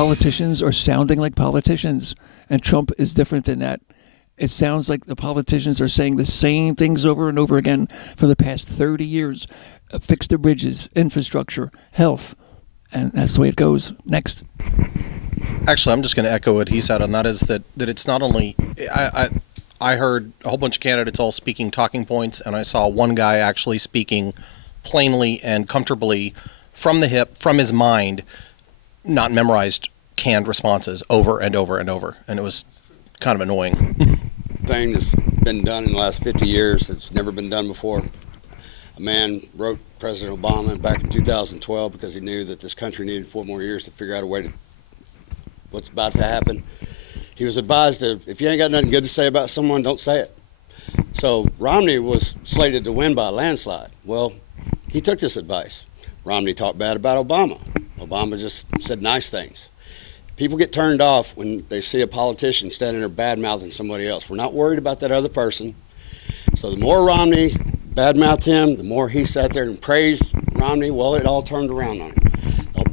politicians are sounding like politicians, and Trump is different than that. It sounds like the politicians are saying the same things over and over again for the past 30 years. Fix the bridges, infrastructure, health, and that's the way it goes. Next. Actually, I'm just going to echo what he said on that, is that it's not only I heard a whole bunch of candidates all speaking talking points, and I saw one guy actually speaking plainly and comfortably from the hip, from his mind, not memorized canned responses over and over and over, and it was kind of annoying. Thing that's been done in the last 50 years that's never been done before. A man wrote President Obama back in 2012 because he knew that this country needed 4 more years to figure out a way to what's about to happen. He was advised that if you ain't got nothing good to say about someone, don't say it. So Romney was slated to win by a landslide. Well, he took this advice. Romney talked bad about Obama. Obama just said nice things. People get turned off when they see a politician standing there bad-mouthing somebody else. We're not worried about that other person. So the more Romney bad-mouthed him, the more he sat there and praised Romney. Well, it all turned around on him.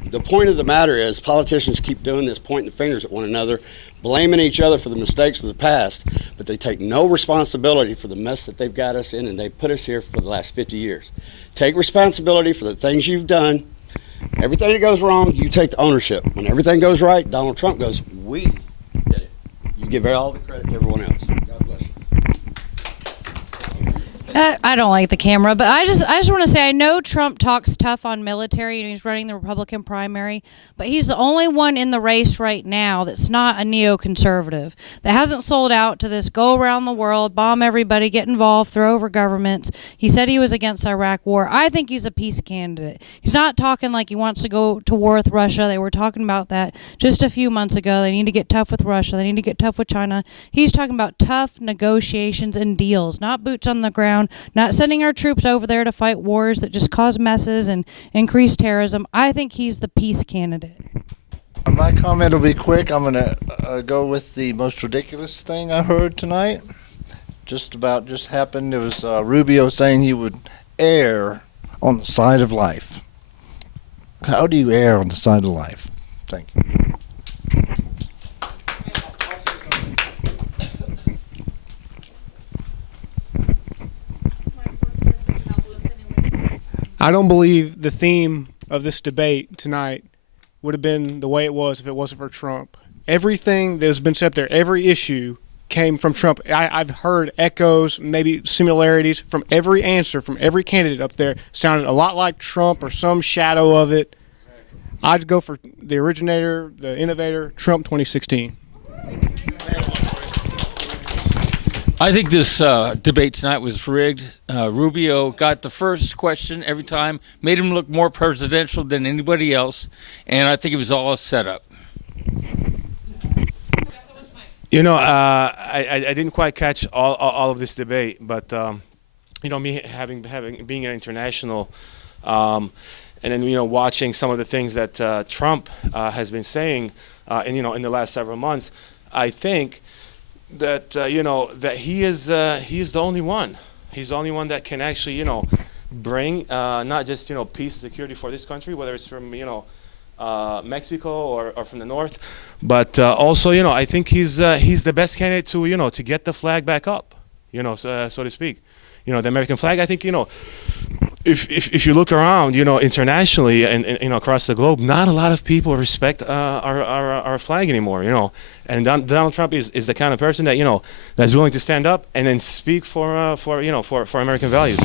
The point of the matter is politicians keep doing this, pointing the fingers at one another, blaming each other for the mistakes of the past, but they take no responsibility for the mess that they've got us in, and they put us here for the last 50 years. Take responsibility for the things you've done. Everything that goes wrong, you take the ownership. When everything goes right, Donald Trump goes, we did it. You give all the credit to everyone else. God bless you. I don't like the camera, but I just want to say I know Trump talks tough on military and he's running the Republican primary, but he's the only one in the race right now that's not a neoconservative, that hasn't sold out to this go around the world, bomb everybody, get involved, throw over governments. He said he was against the Iraq war. I think he's a peace candidate. He's not talking like he wants to go to war with Russia. They were talking about that just a few months ago. They need to get tough with Russia. They need to get tough with China. He's talking about tough negotiations and deals, not boots on the ground, not sending our troops over there to fight wars that just cause messes and increase terrorism. I think he's the peace candidate. My comment will be quick. I'm going to go with the most ridiculous thing I heard tonight. Just happened. It was Rubio saying he would err on the side of life. How do you err on the side of life? Thank you. I don't believe the theme of this debate tonight would have been the way it was if it wasn't for Trump. Everything that's been said there, every issue came from Trump. I've heard echoes, maybe similarities from every answer, from every candidate up there. Sounded a lot like Trump or some shadow of it. I'd go for the originator, the innovator, Trump 2016. I think this debate tonight was rigged. Rubio got the first question every time, made him look more presidential than anybody else, and I think it was all a setup. You know, I didn't quite catch all of this debate, but you know, me being an international, and then watching some of the things that Trump has been saying, in the last several months, I think that that he is the only one. He's the only one that can actually bring not just peace and security for this country, whether it's from Mexico or from the north, but also I think he's the best candidate to get the flag back up, so to speak. The American flag. I think if you look around, internationally and across the globe, not a lot of people respect our flag anymore, And Donald Trump is the kind of person that that's willing to stand up and then speak for American values.